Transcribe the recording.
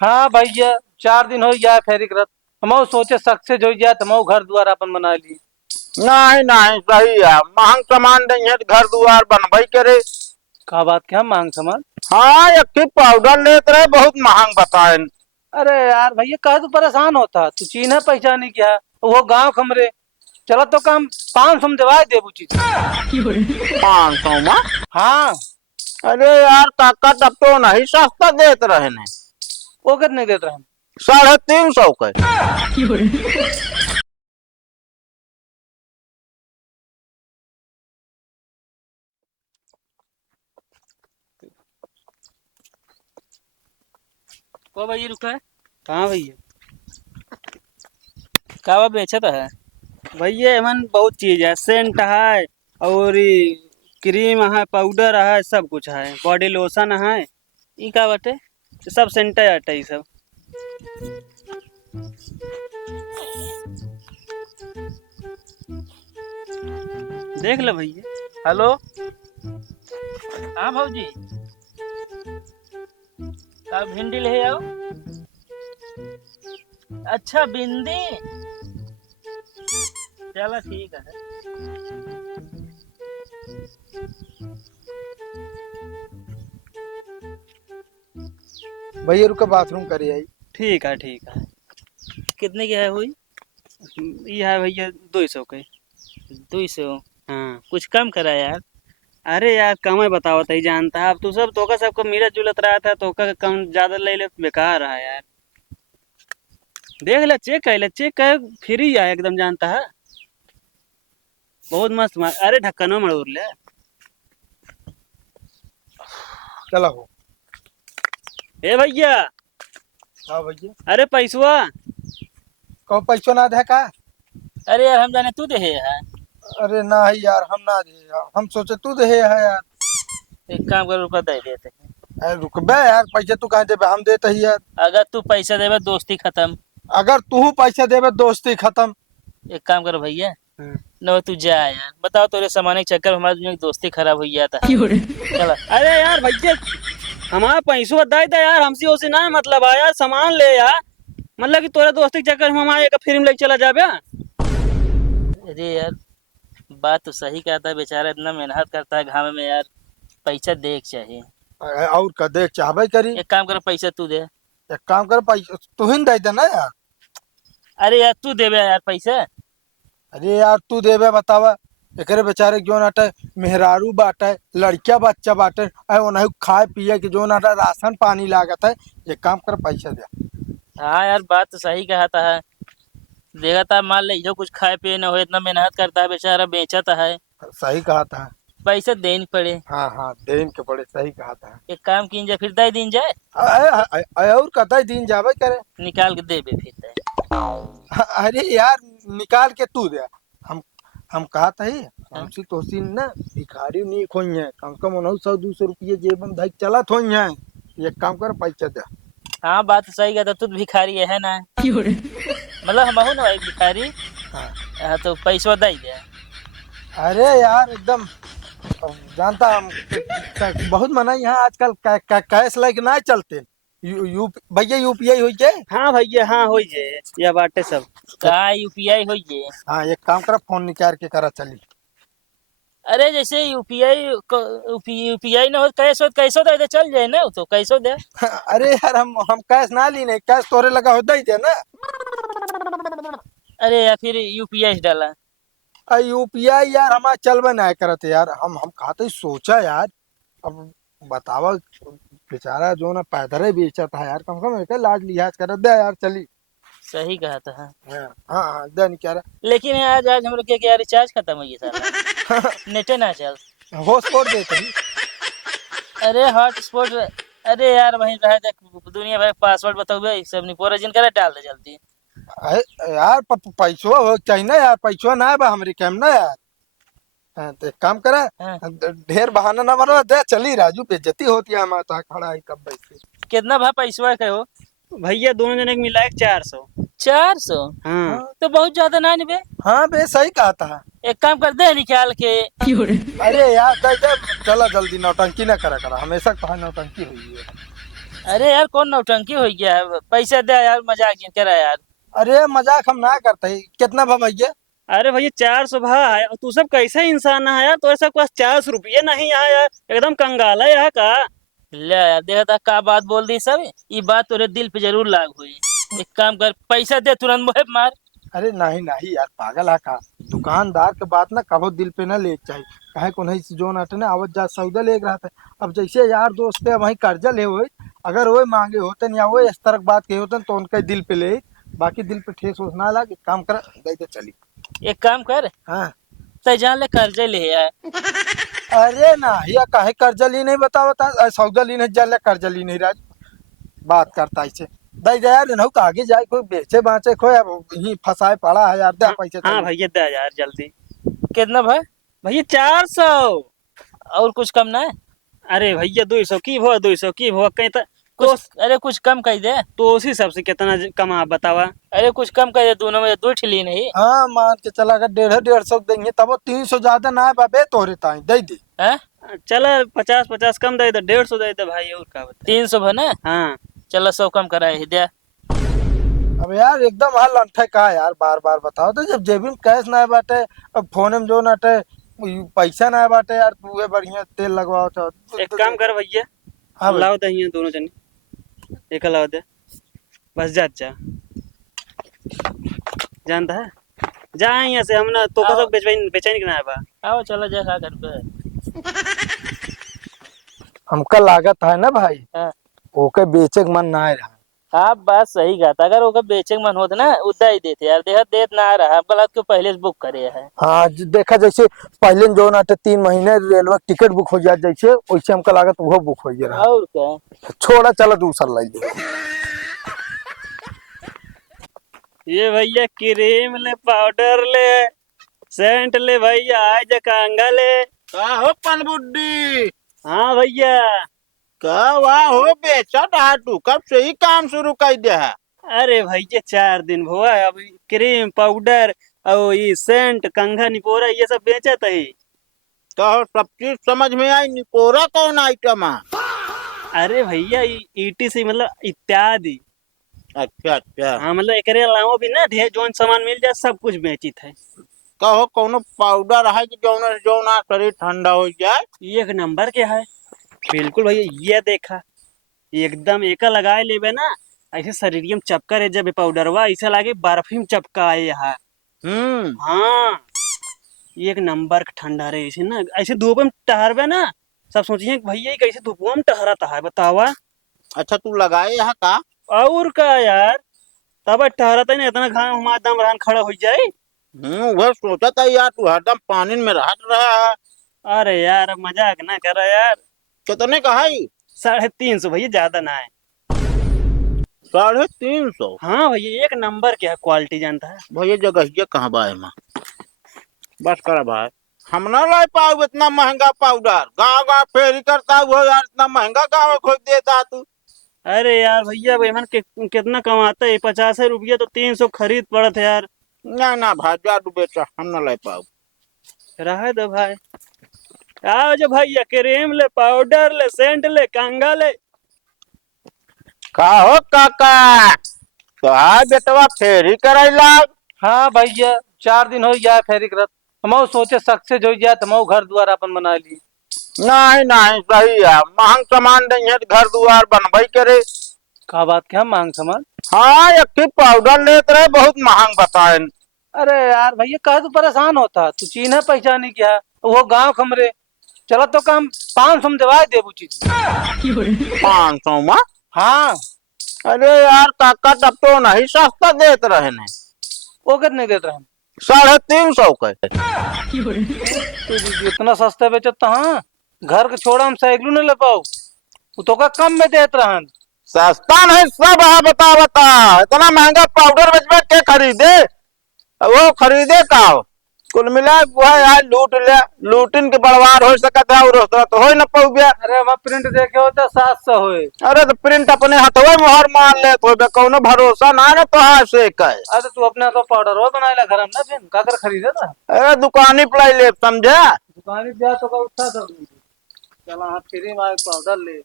हाँ भैया, 4 दिन हो गया फेरी करत। हम सोचे सक्सेस हो गया तो घर द्वार अपन बना ली। नहीं नहीं सही है, महंग सामान देंगे तो घर दुआर बनबई करे। का बात क्या मांग सामान? हाँ एक ठे पाउडर लेते रहे, बहुत महंग बताए। अरे यार भैया, कह तू परेशान होता, तू चीन्ह पहचानी क्या? वो गांव खमरे चला तो काम 500 में दवा दे वो चीज। 500 में? हाँ। अरे यार काका तब तो नहीं सस्ता देते रहे ने। वो कितने देते हैं? 350 के। को भैया रुका है? कहाँ भैया? कावा बेचा तो है भैया एमन बहुत चीज है, सेंट है और ई क्रीम है, पाउडर है, सब कुछ है, बॉडी लोशन है। ई का बाटे? सब सेंट है ये सब। देख लो भैया। हेलो। हाँ भौजी, का भिंडी ले आओ। अच्छा भिंडी, चलो ठीक है। भैया रुका, बाथरूम करे आई। ठीक है ठीक है। कितने की है हुई? ये है भैया 200 के। 200? हाँ। कुछ कम करा यार। अरे यार कम है, बताओ तो ही जानता है। अब तू सब तोका सबको मिलत जुलत रहा था, तोका का कम ज्यादा ले ले बेकार रहा यार। देख ले, चेक कर, फ्री है एकदम, जानता है। बहुत मस्त अरे ढक्कनो मड़ोर ले। चला हो। ए भैया। हाँ भैया। अरे पैसवा। कहो पैसो ना दे का? अरे यार हम जाने तू दे है यार। अरे ना ही यार, हम ना दे यार। हम सोचे तू दे है यार। एक काम कर, रुपया दे देते हैं। अरे रुक बे यार, पैसे तू कहाँ देबे, हम देते ही यार। अगर तू पैसा देवे दोस्ती खत्म। अगर तू पैसे देबे दोस्ती खत्म। एक काम करो भैया, न तू जा यार, बताओ तेरे सामान के चक्कर में हमारी दुनिया की दोस्ती खराब हो गया था। चला। अरे यार भैया, हमारा पैसवा दे दे यार, हमसे उसे ना मतलब है यार, सामान ले यार। मतलब कि तोरे दोस्ती के चक्कर में हमारे एक फिल्म लेके चला जाबे। अरे यार बात तो सही कहता है, बेचारा इतना मेहनत करता है घाम में यार, पैसा देख चाहिए। और का दे चाहबे करी। एक काम कर, पैसा तू दे। एक काम कर, पैसा तू ही दे देना यार। अरे यार तू देवे यार पैसा। अरे यार तू देबे बतावा। एकरे बेचारे जो नाटे मेहरारू बाटे, लड़किया बच्चा बाटे, उन्हें खाए पिए के जो नाटा राशन पानी लागत है। एक काम कर, पैसा दे। हाँ यार बात तो सही कहता है, देखा था मान ले जो कुछ खाए पिए न हो, इतना मेहनत करता है बेचारा, बेचता है, सही कहा था। पैसा देनी पड़े। हाँ हाँ, देन के पड़े, सही कहा था। एक काम की जाए, फिर दे दिन जाए, और कतई दिन जावे करे। निकाल के देबे फिर दे। अरे यार निकाल के तू दे। हम कहा था ही, हमसे तो ना भिखारी नहीं खोई है, कम से कम 100-200 रुपये जेब में धक चला थोई है। एक काम कर, पैसा दे। हाँ बात तो सही कहता, तू तो भिखारी है ना। मतलब हम हूँ ना भाई भिखारी। हाँ तो पैसा दे दे। अरे यार एकदम जानता हम, बहुत मना यहाँ आजकल कैश लेके ना चलते। भैया यूपीआई हो जाए। हाँ भैया, हाँ हो जे या बाटे सब। का यूपीआई हो ये? हाँ एक काम कर, फोन निकाल के करा चली। अरे जैसे यूपीआई ना हो, कैश हो, कैसो दे चल जाए ना, तो कैसो दे। अरे यार हम कैश ना ली नहीं, कैश तोरे लगा होता ही थे ना। अरे या फिर यूपीआई डाला। यूपीआई यार हमारा चलबे ना करते यार। हम खाते ही सोचा यार। अब बतावा, बेचारा जो ना पैदल बेचा था यार, कम से कम एक लाज लिहाज कर दे यार, चली। सही कहा था। हाँ हाँ, दे नहीं कह रहा। लेकिन आज आज हम लोग क्या रिचार्ज खत्म हो गया साला। नेटे ना चल। हॉटस्पॉट देते ही। अरे हॉटस्पॉट। अरे यार वहीं रह दे, दुनिया भर पासवर्ड बताओ भाई, सब नहीं पूरा जिन करे डाल दे जल्दी। यार पैसो हो चाहिए ना यार, पैसो ना है बा हमारी कैम ना यार। तो एक काम करे, हाँ। ढेर बहाना ना बनो दे, चली राजू, बेइज्जती होती है हमारे तो खड़ा है कब बैठे। कितना भा पैसा का हो? भैया दोनों जने के मिला 400। 400? हाँ। तो बहुत ज्यादा ना नहीं बे। हाँ बे, सही कहा था। एक काम कर दे निकाल के। अरे यार दे दे, चला जल्दी, नौटंकी ना करा करा, हमेशा कहा नौटंकी हुई है। अरे यार कौन नौटंकी हो गया है, पैसा दे यार, मजाक ये करा यार। अरे मजाक हम ना करते, कितना भा भैया? अरे भैया 400 है और तू सब कैसा इंसान है यार, तो ऐसा पास 400 रुपये नहीं है यार, एकदम कंगाला है यहाँ का। ले यार देखा था का बात बोल दी सब, ये बात तेरे दिल पे जरूर लाग हुई। एक काम कर, पैसा दे तुरंत मोहे मार। अरे नहीं नहीं यार, पागल है का? दुकानदार के बात ना कभो दिल पे ना ले चाहिए। काहे को नहीं जो नाटे ना आवत जा सौदा ले रहा था। अब जैसे यार दोस्त है वही कर्जा ले हुए, अगर वो मांगे होते या वो इस तरह बात कही होते तो उनके दिल पे ले, बाकी दिल पे ठेस होस ना लगे। काम कर गई तो चली। एक काम कर, हाँ। तय जान ले कर्जे ले यार। अरे ना या काहे कर्जा ली नहीं बतावता, सौदा ली नहीं जाले कर्जा ली नहीं राज बात करता ऐसे। दई दे यार न हो आगे जाए कोई बेचे बाचे कोई अब ही फसाए पड़ा है यार, दे हाँ, पैसे हाँ चली। भैया दे यार जल्दी। कितना भाई? भैया 400। और कुछ कम ना है? अरे भैया 200 की भो, 200 की भो कहीं तो कुछ अरे कुछ कम कर दे। तो उसी सबसे कितना कमा बतावा। अरे कुछ कम कर दे, दोनों में दो ठिली नहीं हाँ मान के चला अगर 150 देंगे तब वो 300 ज्यादा ना है बाबे तोरे ताई दे दे। है? चला 50-50 कम दे दे, 150 दे दे भाई, और क्या बता। 300 है ना? हाँ चलो 100 कम कराए दे। अब यार एकदम हाल लंठे का यार, बार बार बताओ तो जब जेबी में कैश ना बाटे, अब फोन में जो नाटे पैसा ना बाटे यार, तू बढ़िया तेल लगवाओ तो। एक काम कर भैया, हाँ भाई। लाओ दे यहाँ दोनों जने, एक लाओ दे, बस जा जा। जानता है जा यहाँ से, हम ना तो का आओ। सब बेचैन करना है बा। आओ चलो जैसा घर पे। हमका लागत है ना भाई, हाँ ओके बेचे के मन ना आ रहा। हाँ बात सही कहा, अगर ओका बेचे के मन होता ना उदा ही देते यार, देखा देत ना रहा गलत क्यों पहले से बुक करे है। हाँ देखा जैसे पहले जो नाटे 3 महीने रेलवे टिकट बुक हो जाए जैसे, वैसे हमका लागत वो बुक हो गया। और क्या? छोड़ा चलो दूसरा ले लो। ये भैया क्रीम ले, पाउडर ले, सेंट ले भैया, आज कांगा ले। का हो पनबुड्डी? हाँ भैया। का वाह हो बेचा रहा तू, कब से ही काम शुरू कर दिया है? अरे भैया 4 दिन हुआ है, अभी क्रीम पाउडर और ये सेंट कंघा निपोरा ये सब बेचत है। तो सब चीज समझ में आई, निकोरा कौन आइटम है? अरे भैया ETC मतलब इत्यादि। अच्छा अच्छा। हाँ मतलब एकरे अलावा भी ना ढेर जोन सामान मिल जाए सब कुछ बेचित है। कहो कौनो पाउडर है कि जौना शरीर ठंडा हो जाए? एक नंबर के है, बिल्कुल भैया। ये देखा एकदम एक लगाए लेबे ना, ऐसे शरीर में चपका रह जब पाउडरवा ऐसा लागे बर्फी में चपका है यहाँ। हाँ एक नंबर का ठंडा रहे ऐसे ना, ऐसे धूप में टहरबे ना, सब सोचिए कि भैया ये कैसे धूप में टहरता है बतावा। अच्छा तू लगाए यहाँ का? और का यार, तब टहरता ही नहीं, इतना घाम हमारा दम रहन खड़ा हो जाए। वह सोचा था यार तू हरदम पानी में रहत रहा है। अरे यार मजाक ना करो यार। कितने का है? 350 भैया, ज्यादा ना है। 350? हाँ भैया एक नंबर के है, क्वालिटी जानता है। भैया जगह ये कहाँ बा है? बस कर भाई, हम ना ला पाऊ इतना महंगा पाउडर। गाँव गाँव फेरी करता हुआ यार, इतना महंगा गाँव खोज देता तू। अरे यार भैया बेमन कितना कमाता है, 50 रुपया तो 300 खरीद पड़त है यार। ना ना भाई जादू बेचा, हम ना ला पाऊ। रहे दो भाई, आओ जो भैया क्रीम ले, पाउडर ले, सेंट ले, कंघा ले। का हो काका, तो हाँ बेटवा फेरी करैला? हाँ भैया 4 दिन हो गया फेरी करत, हम सोचे सक्सेस हो गया तो घर द्वार अपन बना ली। नहीं नहीं सही है, महंग सामान देंगे तो घर द्वार बनवाई करे। का बात क्या मांग सामान? हाँ एक पाउडर लेते रहे, बहुत महंग बताए। अरे यार भैया कह तू परेशान होता, तू चीन्ह पहचानी क्या, वो गांव खमरे चलो तो काम 500 में दवा देबू चीज। 500 में? हाँ अरे यार काका तब तो नहीं सस्ता देते रहे ने। वो कितने देते हम? 350 का। तू इतना सस्ता बेचता? हाँ घर के छोड़ा हम साइकिल न ले पाओ, वो तो का कम में देते रहन। सस्ता नहीं सब है, बता बता इतना महंगा पाउडर बेचबे के खरीदे? वो खरीदे का कुल मिला वो है यार, लूट ले, लूटिन के बड़वार हो सकता है, और तो हो न पाऊ गया। अरे हम प्रिंट देखे होता 700 होए। अरे तो प्रिंट अपने हथवे मोहर मान ले तो कौनो भरोसा ना ना तो है से कहे। अरे तू अपने तो पाउडर वो बनाएला घर में ना, फिर का कर खरीदे था? अरे दुकानी पलाई ले समझे। दुकानी दिया तो का उठा सब चला हाँ फ्री में पाउडर ले।